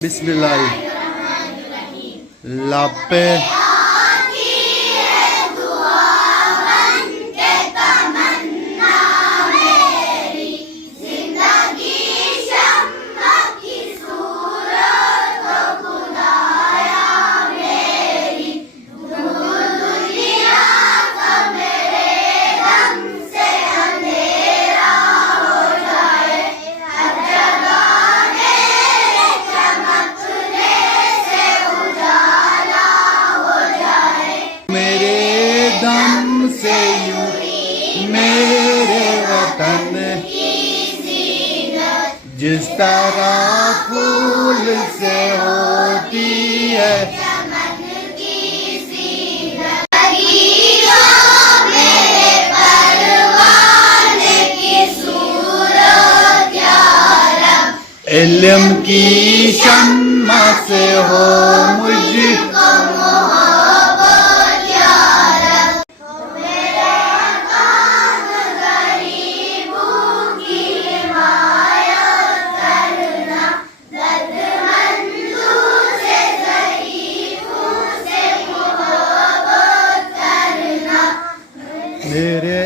बिस्मिल्लाह लापे दम से यूं मेरे वतन जिस तरह फूल से होती है इल्म की शम्मा से हो मुझको मेरे